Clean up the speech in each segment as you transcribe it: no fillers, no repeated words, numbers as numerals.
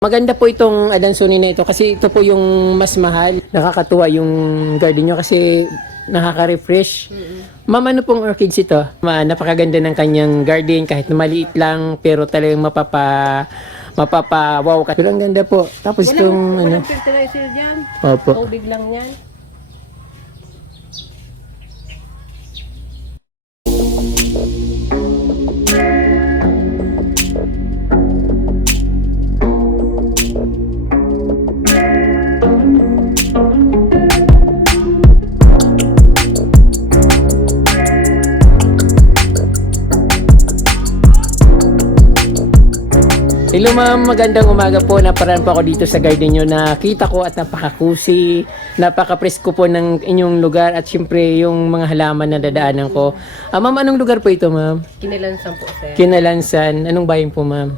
Maganda po itong Adansonii na ito kasi ito po yung mas mahal. Nakakatuwa yung garden nyo kasi nakaka-refresh. Ma'am, ano pong orchids ito? Napakaganda ng kanyang garden kahit na maliit lang pero talagang mapapa-wow ka. Pero ang ganda po. Tapos itong Walang fertilizer dyan. Opo. Tubig lang yan. Hello ma'am, magandang umaga po. Naparaan po ako dito sa garden nyo. Nakita ko at napaka-cozy, napaka-presko po ng inyong lugar at syempre yung mga halaman na dadaanan ko. Ma'am, anong lugar po ito ma'am? Kinilansan po, sir. Kinalansan. Anong bayan po ma'am?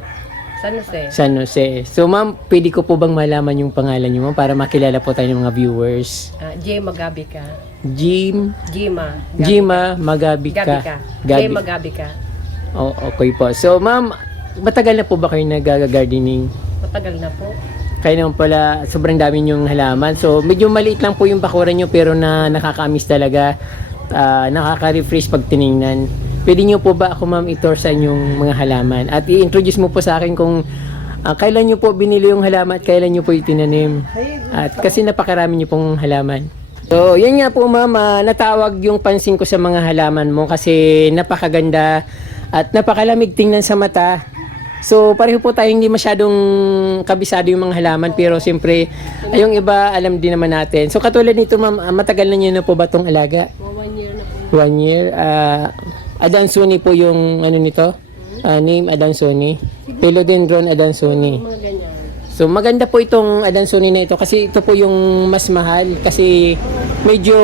San Jose. San Jose. So ma'am, pwede ko po bang malaman yung pangalan nyo ma'am para makilala po tayo ng mga viewers? J. Magabika. Jima Gima. Magabika. J. Magabika. Oh, okay po. So ma'am, matagal na po ba kayo nag-gardening? Matagal na po. Kaya naman pala, sobrang dami yung halaman. So, medyo maliit lang po yung bakuran nyo pero nakaka-amis talaga. Nakaka-refresh pag tiningnan. Pwede nyo po ba ako ma'am i-tour sa inyong mga halaman? At i-introduce mo po sa akin kung kailan nyo po binili yung halaman at kailan nyo po itinanim. At kasi napakarami nyo pong halaman. So, yan nga po ma'am, natawag yung pansin ko sa mga halaman mo kasi napakaganda at napakalamig tingnan sa mata. So, pareho po tayo hindi masyadong kabisado yung mga halaman pero siyempre, yung iba alam din naman natin. So, katulad nito ma'am, matagal na nyo na po ba itong alaga? 1 year na po. 1 year. Adansonii po yung ano nito, name Adansonii. Philodendron Adansonii. Mga ganyan. So, maganda po itong Adansonii na ito kasi ito po yung mas mahal kasi medyo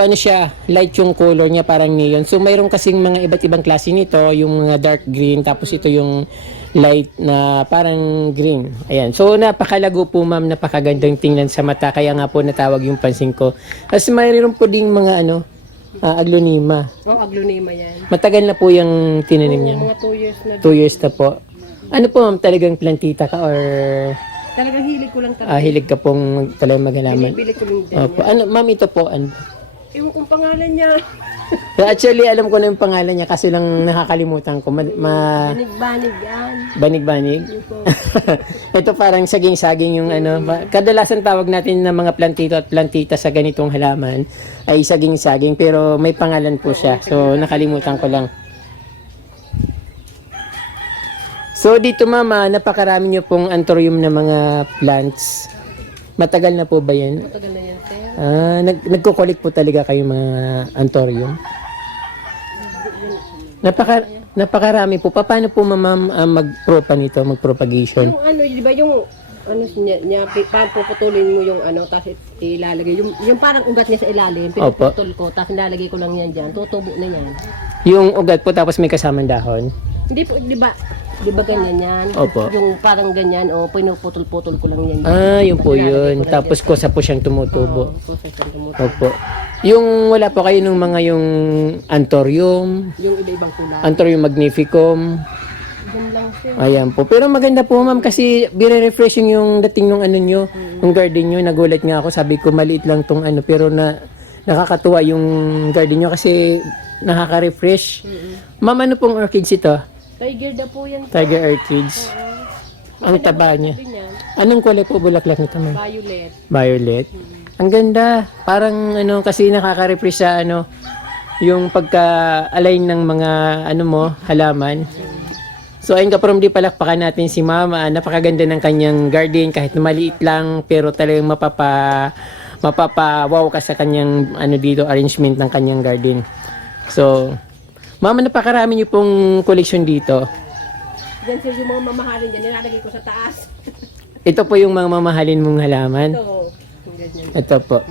ano siya, light yung color niya, parang neon. So mayroon kasing mga iba't ibang klase nito, yung mga dark green, tapos ito yung light na parang green. Ayan. So napakalago po ma'am, napakagandang tingnan sa mata, kaya nga po natawag yung pansin ko. Kasi mayroon po ding mga aglonema. Aglonema yan. Matagal na po yung tinanim niya. Mga 2 years na. 2 years na po. Ano po ma'am, talagang plantita ka or Talagang hilig ko lang talaga. hilig ka pong talagang maghalaman? Binibili ko lang din Opo. yan. Ano, ma'am, ito po, ano? Ewan kong pangalan niya. Actually, alam ko na yung pangalan niya kasi lang nakakalimutan ko. Banig-banig yan. Banig-banig. Yun po. Ito parang saging-saging yung kadalasan tawag natin ng mga plantito at plantita sa ganitong halaman ay saging-saging pero may pangalan po siya. So, nakalimutan ko lang. So, dito mama, napakarami niyo pong anthurium na mga plants. Matagal na po ba yan? Matagal na yan, sir. Nagko-collect po talaga kayo mga anthurium? Napakarami po. Paano po ma'am mag-propa nito, mag-propagation? Yung di ba yung niya puputulin mo yung tapos ilalagay yung parang ugat niya sa ilalim, pinuputol ko tapos nilalagay ko lang yan diyan, tutubo na yan. Yung ugat po tapos may kasamang dahon? Hindi po, di ba ganyan yan? Opo. Yung parang ganyan, pinuputol-putol ko lang yan. Yun po yun. Tapos kusa po siyang tumutubo. Opo. Opo. Yung wala po kayo ng mga yung anthurium, Yung iba-ibang kulay. anthurium magnificum. Yan lang siya. Ayan po. Pero maganda po ma'am kasi refreshing yung dating ng nyo, yung garden nyo. Nagulat nga ako, sabi ko maliit lang tong pero nakakatuwa yung garden nyo kasi nakaka-refresh. Ma'am, ano pong orchids ito? Tiger da po yan. Tiger orchids. Ang taba niya. Din yan. Anong kulay po bulaklak nito ma'am? Violet. Violet. Ang ganda. Parang kasi nakaka-refresh sa yung pagka-align ng mga halaman. So ayun ka from di palakpakan natin si mama. Napakaganda ng kanyang garden kahit na maliit lang pero talagang mapapa-wow ka sa kanyang dito arrangement ng kanyang garden. So mama, napakarami niyo pong collection dito. Yan sir, yung mga mamahalin dyan, nilalagay ko sa taas. Ito po yung mga mamahalin mong halaman. Ito. Ganyan. Ito po.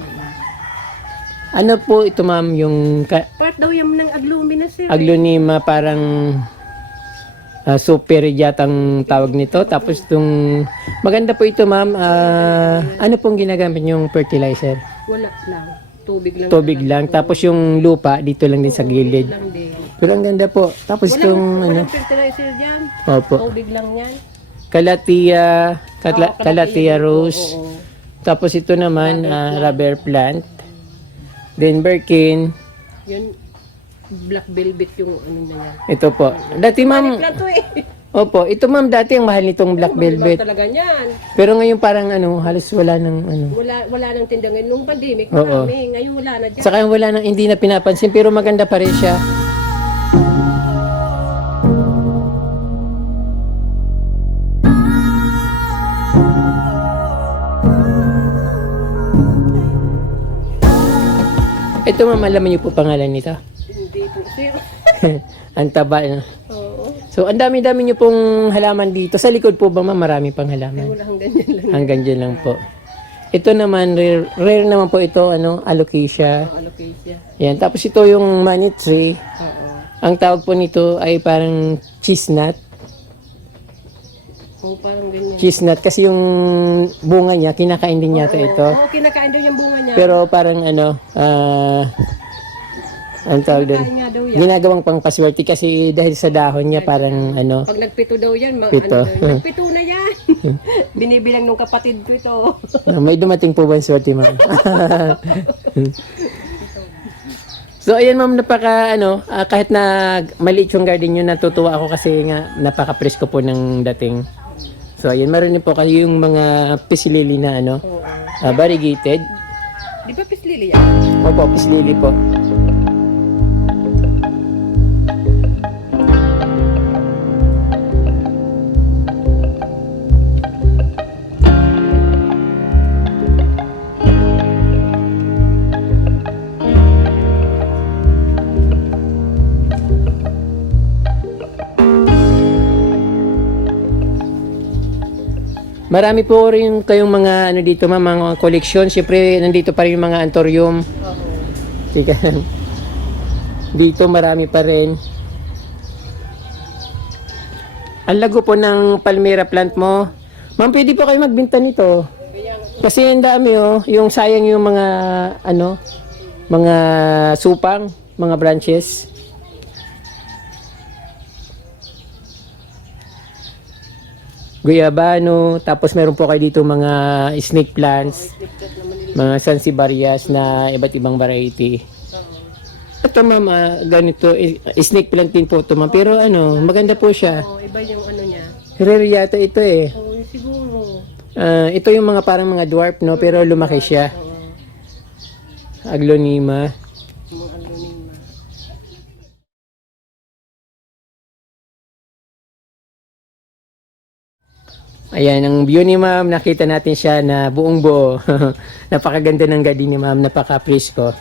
Ano po ito ma'am yung Part daw yan ng aglumina sir. aglonema parang super yatang tawag nito. Tapos itong maganda po ito ma'am. Ano pong ginagamit yung fertilizer? Wala lang. Tubig lang. Tubig lang. Tapos yung lupa dito lang din sa gilid. Lang din. Pero ang ganda po. Tapos itong Walang fertilizer dyan. Opo. Tubig lang yan. Calathea, Calathea rose. Oo. Tapos ito naman, rubber plant. Then Birkin. Yun, black velvet yung ano na yan. Ito po. Dati ma'am, Plan to eh. opo, ito ma'am dati ang mahal nitong black Mahal velvet. talaga yan. Pero ngayon parang halos wala nang Wala nang tinda ngayon. Nung pandemic, Oo. marami. Ngayon wala na dyan. Saka wala nang hindi na pinapansin pero maganda pa rin siya. Ito ma'am, alam niyo po pangalan nito? Hindi po, sir. Ang taba. No? Oo. So, ang dami-dami niyo pong halaman dito. Sa likod po ba ma'am, marami pang Ay, halaman? wala hanggang yan lang. Hanggang dyan lang po. Ito naman, rare naman po ito, alocasia. Ang alopecia. Yan. Tapos ito yung money tree. Oo. Ang tawag po nito ay parang cheese nut. Oo, parang ganyan. Cheese nut kasi yung bunga niya, kinakain din yata ito. Oo, kinakain daw yung bunga niya. Pero parang ang tawag doon, Kinakain nga daw yan. ginagawang pangpaswerte kasi dahil sa dahon niya parang Pag nagpito daw yan, Pito. nagpito na yan. Binibilang nung kapatid ko ito. may dumating po ba ang swerte ma'am? So ayan ma'am, kahit na maliit yung garden nyo, natutuwa ako kasi nga napaka-presko po ng dating. So ayan, meron din po kayo yung mga pisilili na Oo. variegated. Di ba pislili yan? Opo, pisilili po. Marami po rin kayong mga dito ma'am, mga collection. Siyempre nandito pa rin yung mga anthurium. Oo. Tika. Dito marami pa rin. Ang lago po ng palmera plant mo. Ma'am, pwede po kayo magbenta nito. Kaya Kasi ang dami yung sayang yung mga mga supang, mga branches. Guyabano, tapos meron po kayo dito mga snake plants, mga sansevieras na iba't ibang variety. Ito ma'am, ganito, snake plant din po ito ma'am, pero maganda po siya. iba yung ano niya. Rare yata ito eh. Oo, siguro. Ito yung mga parang mga dwarf no, pero lumaki siya. Oo. Aglonema. Mga alunin na. Ayan, ang view ni ma'am, nakita natin siya na buong buo. Napakaganda ng garden ni ma'am, napaka-presko.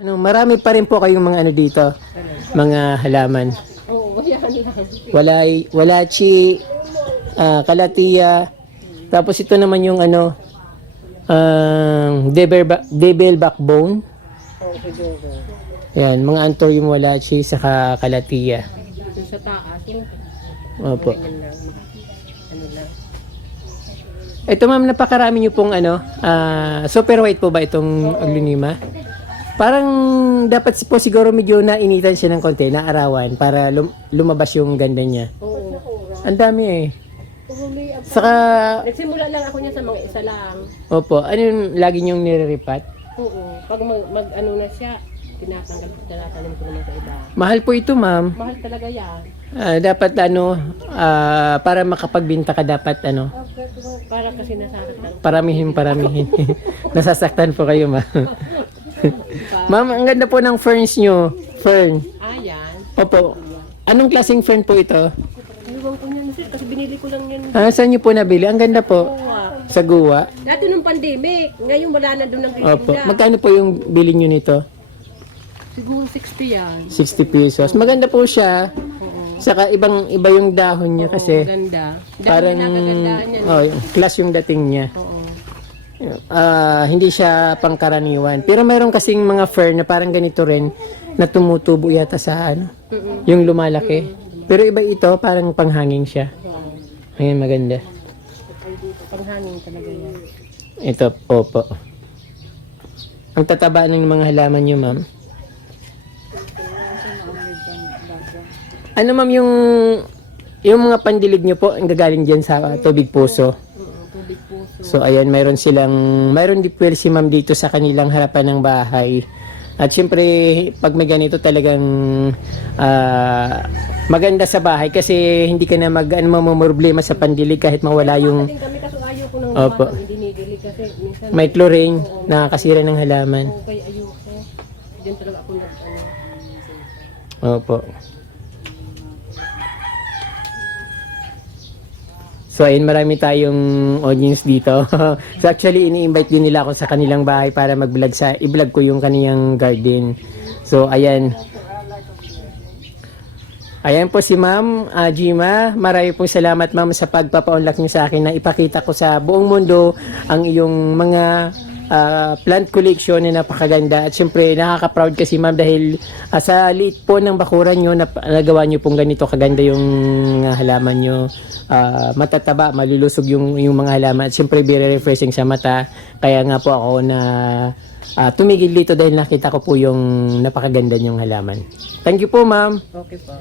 Marami pa rin po kayong mga dito, mga halaman. Oo, yan lang. Walachi, Calathea, tapos ito naman yung devil backbone. Oo, siguro. Ayan, mga anthurium walachi, saka Calathea. Yung sa taas, yung Opo. ganyan lang. Ano lang. Ito ma'am, napakarami nyo pong super white po ba itong aglonema? Parang dapat po siguro medyo nainitan siya ng konti, naarawan, para lumabas yung ganda niya. Oo. Ang dami eh. Huli, Saka, nagsimula lang ako niya sa mga isa lang. opo, ano yung lagi nyong nire-repat? Oo. Pag ano na siya, tinatanim ko naman sa iba. Mahal po ito ma'am. Mahal talaga yan. Dapat para makapagbinta ka dapat Para kasi nasasaktan. paramihin. Nasasaktan po kayo ma'am. Ma'am, ang ganda po ng ferns nyo. Fern. Yan. Opo. Anong klaseng fern po ito? Iwan ko niyan sir, kasi binili ko lang yan. Saan nyo po nabili? Ang ganda po. Oo. Sa Guwa. Dati nung pandemic, ngayon wala na doon ang Opo. titinda. Magkano po yung bili nyo nito? Siguro 60 yan. 60 pesos. Maganda po siya. Oo. Saka iba yung dahon niya kasi Ganda. Dahil parang nakagandaan yan. class yung dating niya. Oo. Hindi siya pangkaraniwan. Pero meron kasing mga fern na parang ganito rin na tumutubo yata sa yung lumalaki. Pero iba ito, parang panghangin siya. Ayan, maganda. Panghangin talaga yan. Ito, opo. Ang tataba ng mga halaman niyo, ma'am. Ano ma'am yung mga pandilig nyo po ang gagaling diyan sa Tubig Puso. Tubig puso. So ayan, mayroon din po si ma'am dito sa kanilang harapan ng bahay. At syempre, pag may ganito talagang maganda sa bahay kasi hindi ka na mamumroblema sa pandilig kahit mawala yung Din kami kaso ayaw ko nang Opo. lumatang idinidilig kasi minsan may chlorine, nakakasira ng halaman. kaya ayoko. Diyan talaga ako Opo. So ayun, marami tayong audience dito. So actually, ini-invite din nila ako sa kanilang bahay para i-vlog ko yung kaniyang garden. So ayan. Ayan po si Ma'am Jima. Marami pong salamat Ma'am sa pagpapaunlak niyo sa akin na ipakita ko sa buong mundo ang iyong mga plant collection na napakaganda. At syempre nakaka-proud kasi Ma'am dahil sa liit po ng bakuran nyo nagawa nyo pong ganito kaganda yung halaman nyo. Matataba, malulusog yung mga halaman. At syempre very refreshing sa mata. Kaya nga po ako na tumigil dito dahil nakita ko po yung napakaganda nyong halaman. Thank you po Ma'am. Okay po.